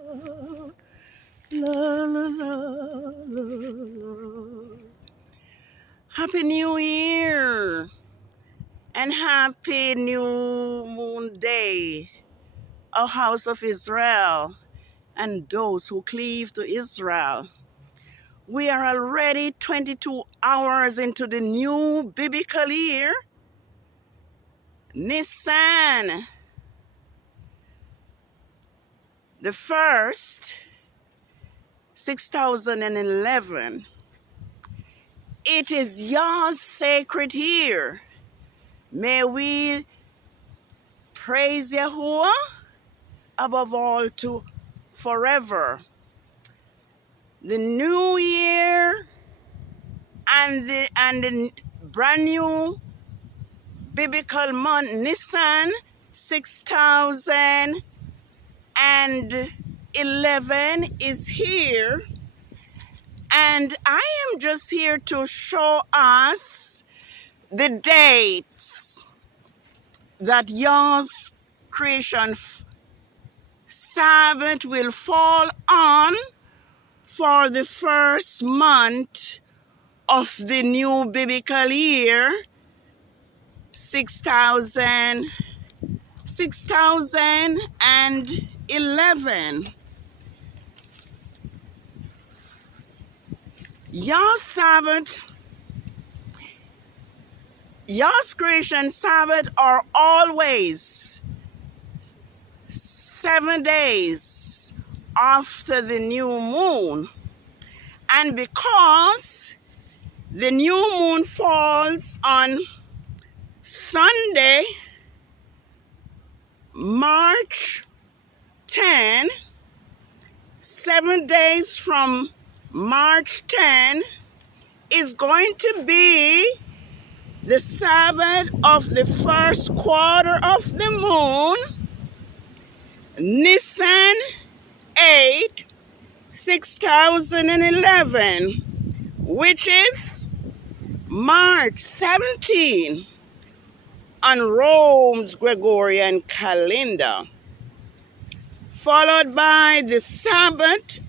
La, la, la, la, la. Happy New Year and Happy New Moon Day, O House of Israel, and those who cleave to Israel. We are already 22 hours into the new biblical year, Nisan, the first, 6011. It is Yah's sacred year. May we praise Yahuwah above all to forever. The new year and the brand new biblical month Nisan 6011 is here, and I am just here to show us the dates that Yah's creation Sabbath will fall on for the first month of the new biblical year, 6011. Yah's Sabbath, Yah's creation Sabbath are always 7 days after the new moon. And because the new moon falls on Sunday, March 10, 7 days from March 10 is going to be the Sabbath of the first quarter of the moon, Nisan 8, 6011, which is March 17 on Rome's Gregorian calendar, followed by the Sabbath.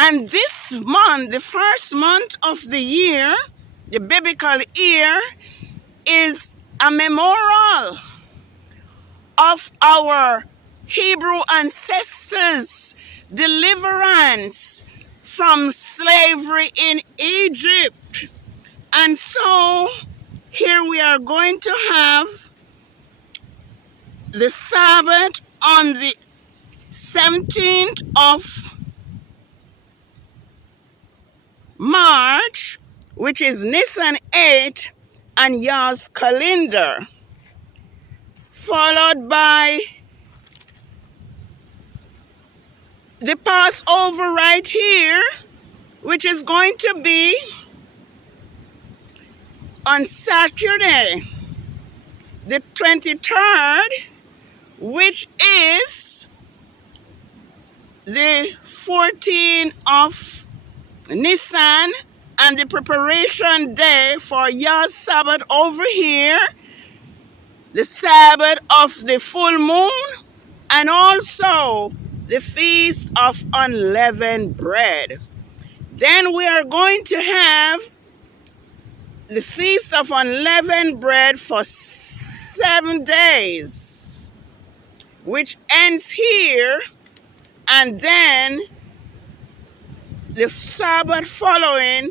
And this month, the first month of the year, the biblical year, is a memorial of our Hebrew ancestors' deliverance from slavery in Egypt. And so here we are going to have the Sabbath on the 17th of March, which is Nisan 8 on Yah's calendar, followed by the Passover right here, which is going to be on Saturday, the 23rd, which is the 14th of Nisan, and the preparation day for Yah's Sabbath over here, the Sabbath of the full moon, and also the Feast of Unleavened Bread. Then we are going to have the Feast of Unleavened Bread for 7 days, which ends here, and then the Sabbath following,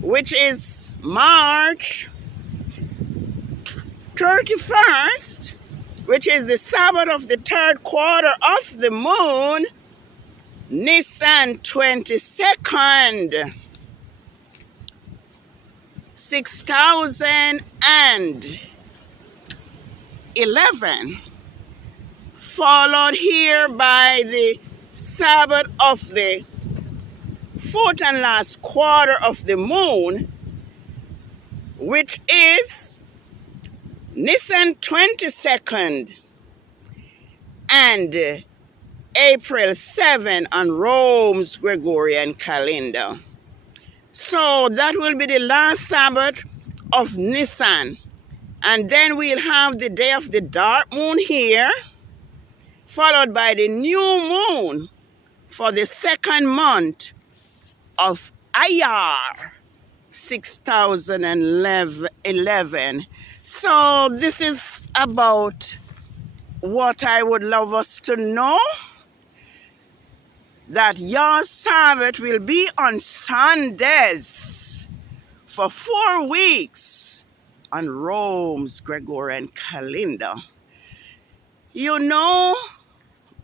which is March 31st, which is the Sabbath of the third quarter of the moon, Nisan 22nd, 6011, followed here by the Sabbath of the fourth and last quarter of the moon, which is Nisan 22nd and April 7 on Rome's Gregorian calendar. So that will be the last Sabbath of Nisan. And then we'll have the day of the dark moon here, followed by the new moon for the second month of Ayar 6011. So this is about what I would love us to know, that your Sabbath will be on Sundays for 4 weeks on Rome's Gregorian calendar. You know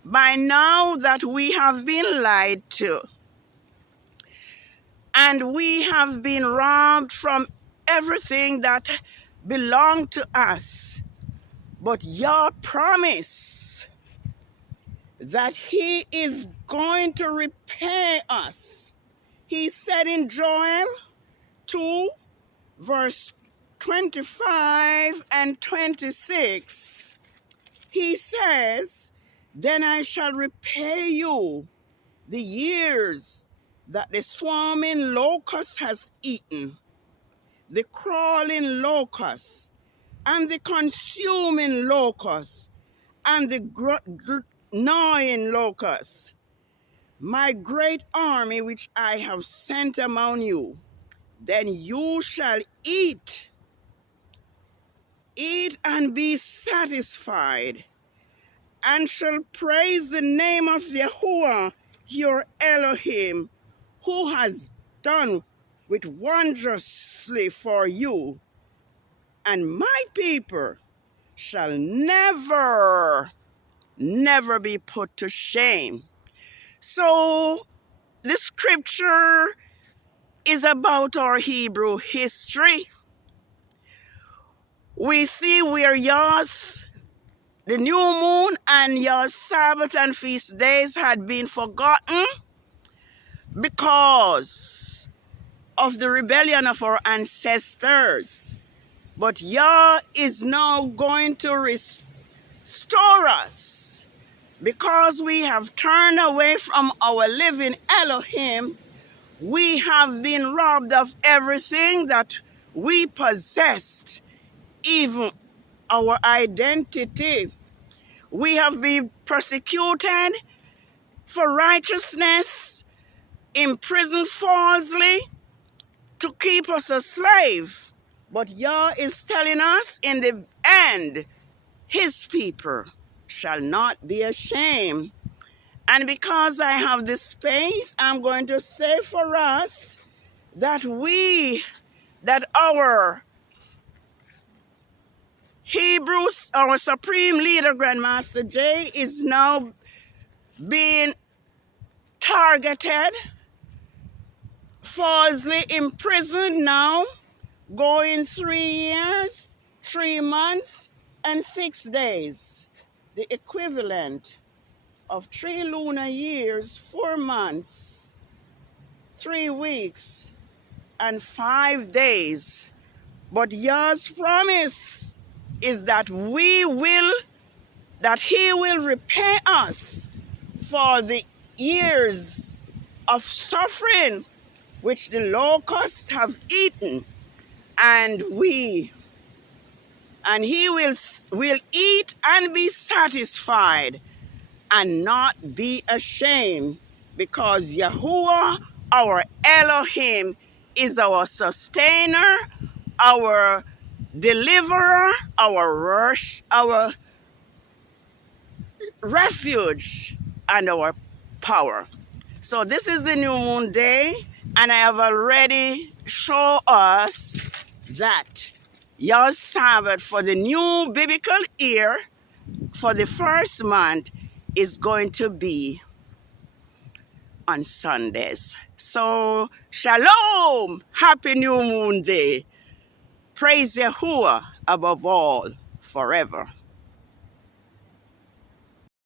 by now that we have been lied to, and we have been robbed from everything that belonged to us. But your promise that he is going to repay us. He said in Joel 2, verse 25 and 26, he says, then I shall repay you the years that the swarming locust has eaten, the crawling locust, and the consuming locust, and the gnawing locust, my great army which I have sent among you. Then you shall eat and be satisfied, and shall praise the name of Yahuwah your Elohim, who has done with wondrously for you, and my people shall never be put to shame. So the scripture is about our Hebrew history. We see where Yah's, the new moon, and Yah's Sabbath and feast days had been forgotten because of the rebellion of our ancestors. But Yah is now going to restore us, because we have turned away from our living Elohim. We have been robbed of everything that we possessed, even our identity. We have been persecuted for righteousness, imprisoned falsely to keep us a slave. But Yah is telling us in the end, his people shall not be ashamed. And because I have this space, I'm going to say for us that our Hebrews, our supreme leader, Grandmaster Jay, is now being targeted, falsely imprisoned now, going 3 years, 3 months, and 6 days, the equivalent of 3 lunar years, 4 months, 3 weeks, and 5 days. But Yah's promise is that he will repay us for the years of suffering which the locusts have eaten, and he will eat and be satisfied and not be ashamed, because Yahuwah, our Elohim, is our sustainer, our deliverer, our refuge, and our power. So this is the new moon day, and I have already shown us that your Sabbath for the new biblical year, for the first month, is going to be on Sundays. So shalom, happy new moon day. Praise Yahuwah above all forever.